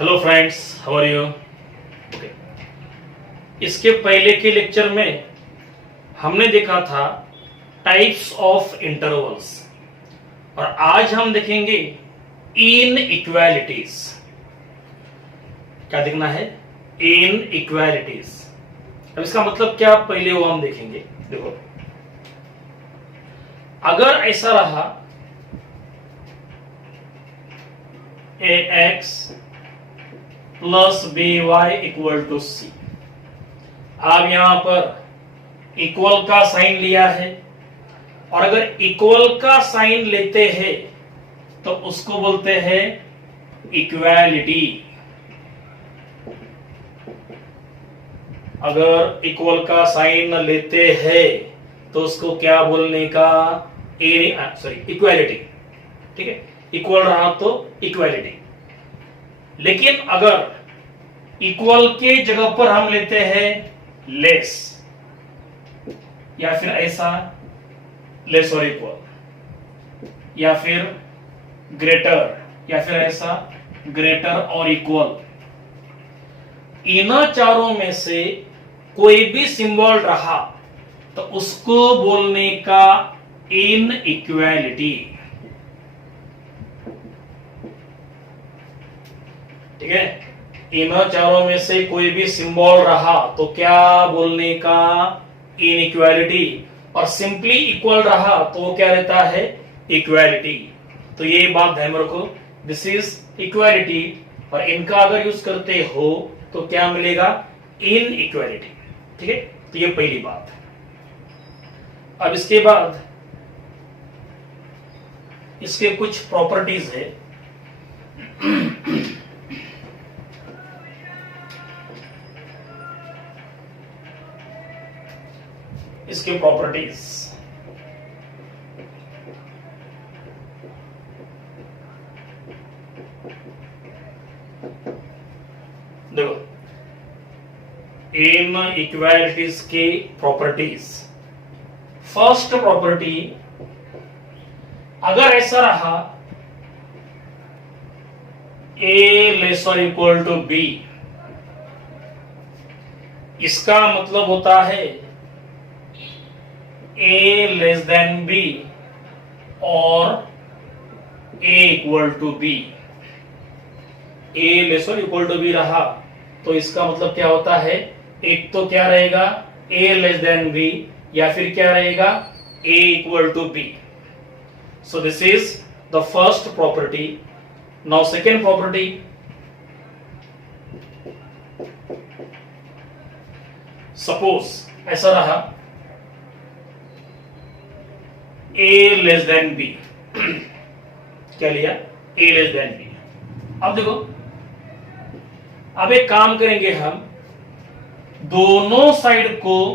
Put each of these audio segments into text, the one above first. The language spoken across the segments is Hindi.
Hello friends, how are you? Okay, इसके पहले के लेक्चर में हमने देखा था टाइप्स ऑफ इंटरवल्स और आज हम देखेंगे इन इक्वालिटीज। क्या देखना है? इन इक्वालिटीज। अब इसका मतलब क्या, पहले वो हम देखेंगे। देखो, अगर ऐसा रहा ax plus B Y equal to C, आप यहां पर इक्वल का साइन लिया है और अगर इक्वल का साइन लेते हैं तो उसको बोलते हैं इक्वालिटी। अगर इक्वल का साइन लेते हैं तो उसको क्या बोलने का? इक्वालिटी। ठीक है, इक्वल रहा तो इक्वालिटी। लेकिन अगर इक्वल के जगह पर हम लेते हैं लेस या फिर ऐसा लेस और इक्वल या फिर ग्रेटर या फिर ऐसा ग्रेटर और इक्वल, इन चारों में से कोई भी सिंबल रहा तो उसको बोलने का इन इक्वालिटी। ठीक है, इन चारों में से कोई भी सिंबल रहा तो क्या बोलने का? इनइक्वालिटी। और सिंपली इक्वल रहा तो वो क्या रहता है? इक्वालिटी। तो ये बात ध्यान में रखो, दिस इज इक्वालिटी और इनका अगर यूज करते हो तो क्या मिलेगा? इनइक्वालिटी। ठीक है, तो ये पहली बात है। अब इसके बाद इसके कुछ प्रॉपर्टीज है। इसके प्रॉपर्टीज देखो, इन इक्वालिटीज की प्रॉपर्टीज। फर्स्ट प्रॉपर्टी, अगर ऐसा रहा ए लेस और इक्वल टू बी, इसका मतलब होता है ए लेस देन बी और A equal to B. A less और इक्वल टू बी रहा तो इसका मतलब क्या होता है? एक तो क्या रहेगा? ए लेस देन बी या फिर क्या रहेगा? A equal to B. So this is the first property. Now second property, suppose ऐसा रहा ए लेस देन बी। क्या लिया? A less than B. अब देखो, अब एक काम करेंगे हम, दोनों साइड को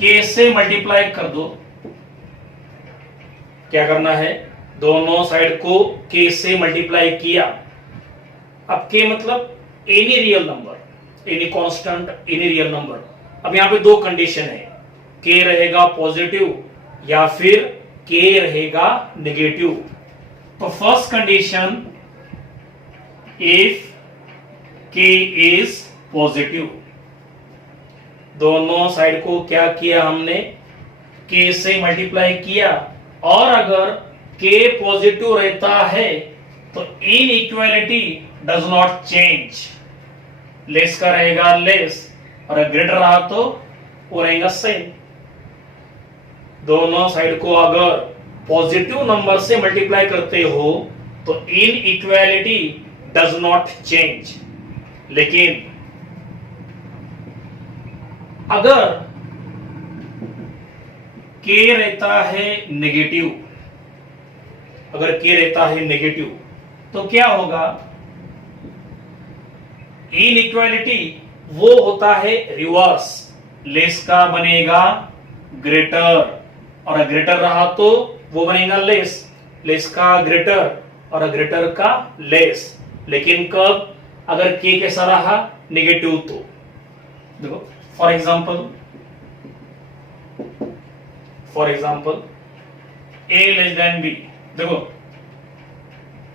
के से मल्टीप्लाई कर दो। क्या करना है? दोनों साइड को के से मल्टीप्लाई किया। अब के मतलब any real number, any constant, any real number. अब यहां पे दो कंडीशन है, के रहेगा पॉजिटिव या फिर के रहेगा नेगेटिव। तो फर्स्ट कंडीशन, इफ के इज पॉजिटिव, दोनों साइड को क्या किया हमने? के से मल्टीप्लाई किया और अगर के पॉजिटिव रहता है तो इन equality does not change. Less का रहेगा लेस और ग्रेटर रहा तो वो रहेगा सेम। दोनों साइड को अगर पॉजिटिव नंबर से मल्टीप्लाई करते हो तो इन इक्वालिटी डज नॉट चेंज। लेकिन अगर के रहता है नेगेटिव, अगर के रहता है नेगेटिव तो क्या होगा? इनइक्वालिटी वो होता है रिवर्स। लेस का बनेगा ग्रेटर और ग्रेटर रहा तो वो बनेगा लेस। लेस का ग्रेटर और ग्रेटर का लेस। लेकिन कब? अगर के कैसा रहा? नेगेटिव। तो देखो, for example A less than B. देखो,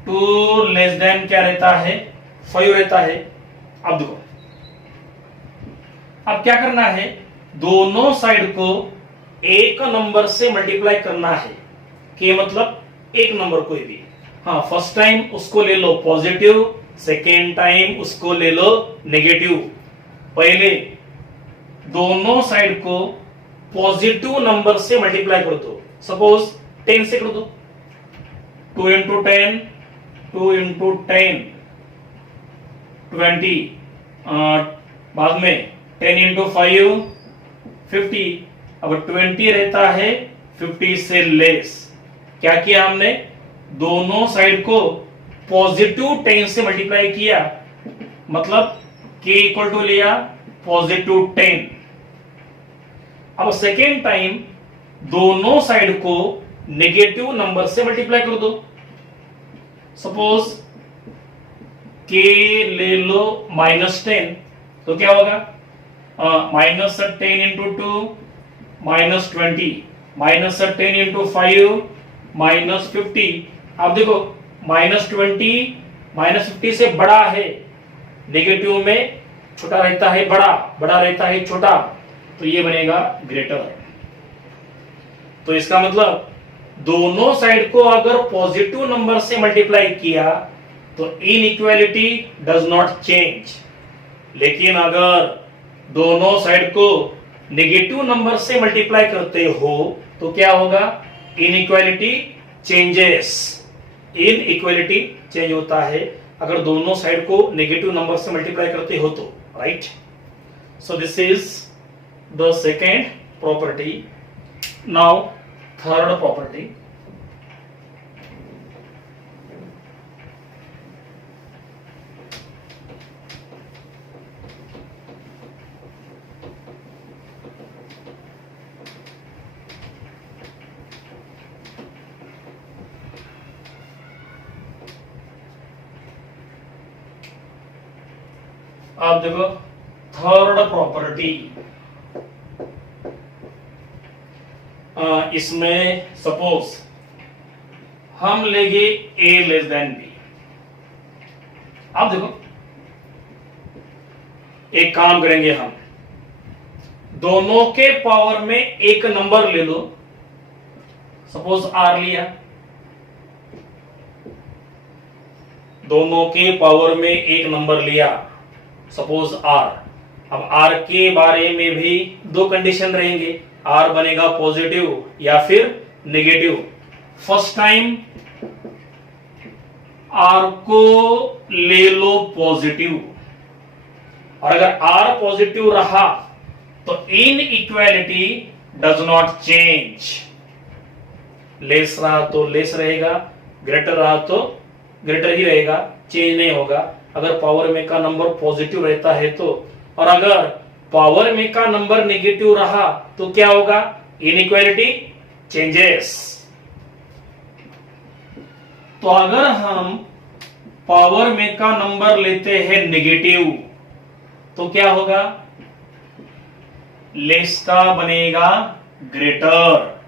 टू लेस देन क्या रहता है? 5 रहता है। अब देखो, अब क्या करना है, दोनों साइड को एक नंबर से मल्टीप्लाई करना है। कि मतलब एक नंबर कोई भी, हाँ फर्स्ट टाइम उसको ले लो पॉजिटिव, सेकेंड टाइम उसको ले लो नेगेटिव। पहले दोनों साइड को पॉजिटिव नंबर से मल्टीप्लाई कर दो। सपोज 10 से कर दो, 2 इंटू 10, 2 इंटू 10 20, बाद में 10 इंटू 5 50। अब 20 रहता है 50 से लेस। क्या किया हमने, दोनों साइड को पॉजिटिव 10 से मल्टीप्लाई किया, मतलब k इक्वल टू लिया पॉजिटिव 10। अब सेकेंड टाइम दोनों साइड को नेगेटिव नंबर से मल्टीप्लाई कर दो। सपोज k ले लो -10, तो क्या होगा, -10 इंटू 2 -20, -10 इंटू 5 -50। आप देखो -20 -50 से बड़ा है, नेगेटिव में छोटा रहता है बड़ा, बड़ा रहता है छोटा, तो ये बनेगा ग्रेटर। तो इसका मतलब दोनों साइड को अगर पॉजिटिव नंबर से मल्टीप्लाई किया तो इनइक्वालिटी डज नॉट चेंज। लेकिन अगर दोनों साइड को नेगेटिव नंबर से मल्टीप्लाई करते हो तो क्या होगा, इनइक्वालिटी चेंजेस। इनइक्वालिटी चेंज होता है अगर दोनों साइड को नेगेटिव नंबर से मल्टीप्लाई करते हो तो, right. So this is the second property. Now third property. आप देखो थर्ड प्रॉपर्टी, इसमें सपोज हम लेंगे a लेस देन b। आप देखो एक काम करेंगे, हम दोनों के पावर में एक नंबर ले लो। सपोज r लिया, दोनों के पावर में एक नंबर लिया, सपोज r। अब r के बारे में भी दो कंडीशन रहेंगे, r बनेगा पॉजिटिव या फिर नेगेटिव। फर्स्ट टाइम r को ले लो पॉजिटिव, और अगर r पॉजिटिव रहा तो inequality does not change. Less रहा तो लेस रहेगा, ग्रेटर रहा तो ग्रेटर ही रहेगा, चेंज नहीं होगा। अगर पावर में का नंबर पॉजिटिव रहता है तो, और अगर पावर में का नंबर नेगेटिव रहा तो क्या होगा, इनइक्वालिटी चेंजेस। तो अगर हम पावर में का नंबर लेते हैं नेगेटिव तो क्या होगा, लेस का बनेगा ग्रेटर,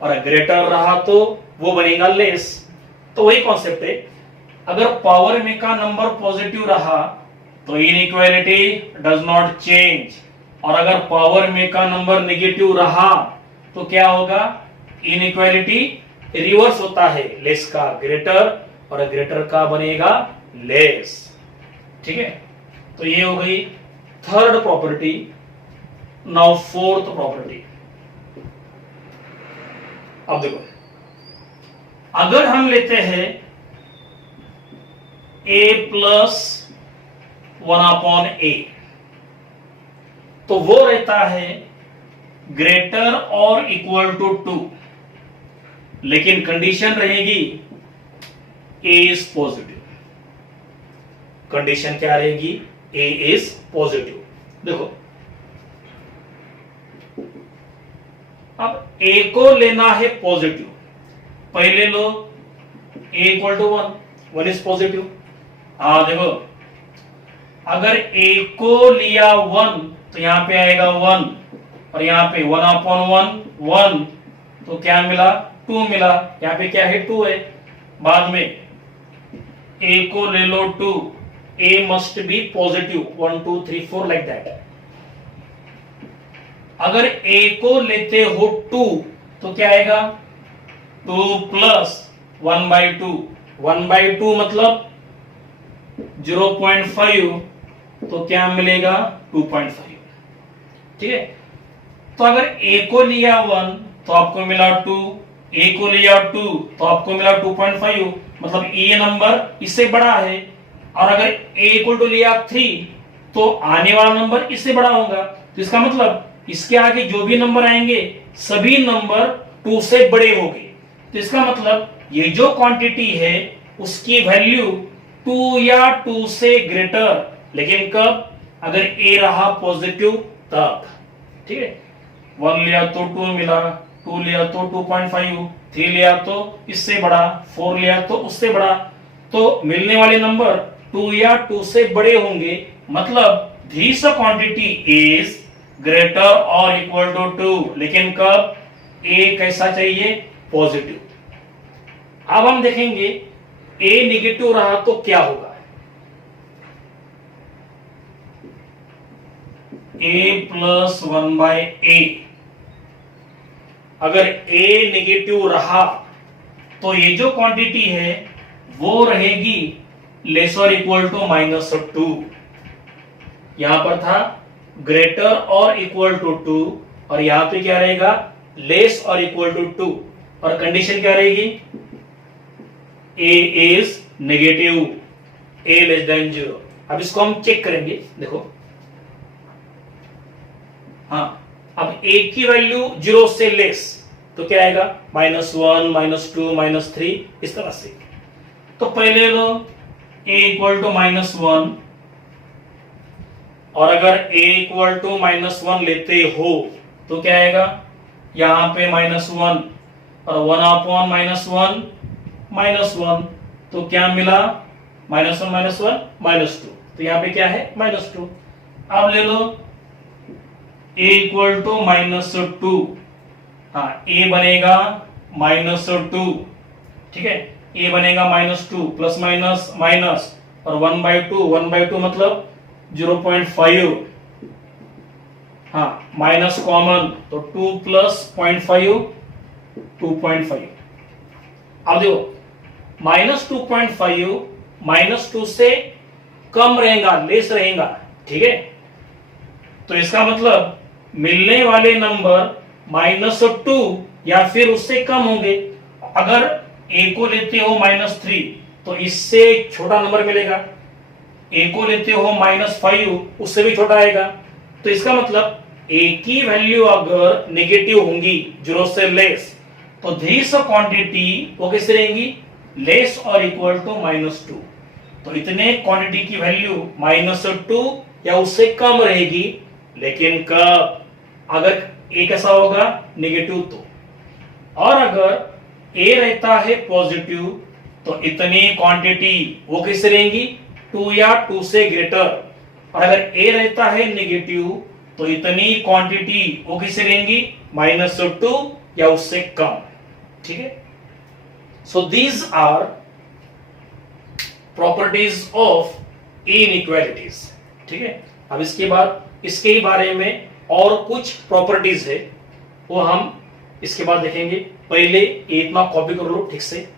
और ग्रेटर रहा तो वो बनेगा लेस। तो वही कॉन्सेप्ट है, अगर पावर में का नंबर पॉजिटिव रहा तो इनइक्वालिटी डज नॉट चेंज, और अगर पावर में का नंबर नेगेटिव रहा तो क्या होगा, इनइक्वालिटी रिवर्स होता है, लेस का ग्रेटर और ग्रेटर का बनेगा लेस। ठीक है, तो ये हो गई third property. Now fourth property. अब देखो, अगर हम लेते हैं a प्लस 1/a, तो वो रहता है ग्रेटर और इक्वल टू 2, लेकिन कंडीशन रहेगी a इज पॉजिटिव। कंडीशन क्या रहेगी, a इज पॉजिटिव। देखो अब a को लेना है पॉजिटिव, पहले लो a equal to 1, 1 is positive. हाँ देखो, अगर a को लिया 1 तो यहां पे आएगा 1, और यहां पे 1/1 1, तो क्या मिला, 2 मिला। यहां पे क्या है, 2 है। बाद में a को ले लो 2, a must be positive 1 2 3 4 like that. अगर a को लेते हो 2 तो क्या आएगा 2 प्लस 1/2 1/2 मतलब 0.5 तो क्या मिलेगा 2.5. ठीक है. तो अगर a को लिया 1 तो आपको मिला 2, a को लिया 2 तो आपको मिला 2.5 मतलब ये नंबर इससे बड़ा है. और अगर a इक्वल टू लिया 3 तो आने वाला नंबर इससे बड़ा होगा. तो इसका मतलब इसके आगे जो भी नंबर आएंगे सभी नंबर 2 से बड़े होंगे. तो इसका मतलब ये जो क्वांटिटी है उसकी वैल्यू 2 या 2 से ग्रेटर, लेकिन कब? अगर a रहा पॉजिटिव तब. ठीक है. 1 लिया तो 2 मिला, 2 लिया तो 2.5, 3 लिया तो इससे बड़ा, 4 लिया तो उससे बड़ा. तो मिलने वाले नंबर 2 या 2 से बड़े होंगे. मतलब दिस क्वांटिटी इज ग्रेटर और इक्वल टू 2, लेकिन कब? a कैसा चाहिए? पॉजिटिव. अब हम देखेंगे a नेगेटिव रहा तो क्या होगा. a plus 1/a. अगर a नेगेटिव रहा तो ये जो क्वांटिटी है वो रहेगी लेस और इक्वल टू -2. यहां पर था ग्रेटर और इक्वल टू 2 और यहां पे क्या रहेगा? लेस और इक्वल टू 2. और कंडीशन क्या रहेगी? a is negative, a less than 0. अब इसको हम चेक करेंगे. देखो, हाँ, अब a की वैल्यू 0 से लेस तो क्या आएगा? -1, -2, -3 इस तरह से. तो पहले लो a इक्वल टू -1 और अगर a इक्वल टू -1 लेते हो तो क्या आएगा? यहां पे -1 और 1/-1 -1 तो क्या मिला? -1 -2. तो यहां पे क्या है? -2. अब ले लो a इक्वल टू -2. हाँ, a बनेगा -2. ठीक है. a बनेगा -2 प्लस माइनस माइनस और 1/2 मतलब 0.5. हाँ, माइनस कॉमन तो 2 प्लस 0.5 2.5. अब देखो -2.5 -2 से कम रहेगा, लेस रहेगा. ठीक है. तो इसका मतलब मिलने वाले नंबर -2 या फिर उससे कम होंगे. अगर a को लेते हो -3 तो इससे छोटा नंबर मिलेगा. a को लेते हो -5 उससे भी छोटा आएगा. तो इसका मतलब a की वैल्यू अगर नेगेटिव होंगी 0 से लेस तो दिस क्वांटिटी वो कैसे रहेंगी? लेस और इक्वल टू -2. तो इतने क्वांटिटी की वैल्यू -2 या उससे कम रहेगी. लेकिन कब? अगर a कैसा होगा? नेगेटिव. तो और अगर a रहता है पॉजिटिव तो इतनी क्वांटिटी वो कैसे रहेंगी? 2 या 2 से ग्रेटर. और अगर a रहता है नेगेटिव तो इतनी क्वांटिटी वो कैसे रहेंगी? -2 या उससे कम. ठीक है. So these are properties of inequalities. ठीक है. अब इसके बाद इसके ही बारे में और कुछ प्रॉपर्टीज है वो हम इसके बाद देखेंगे. पहले इतना कॉपी कर लो ठीक से.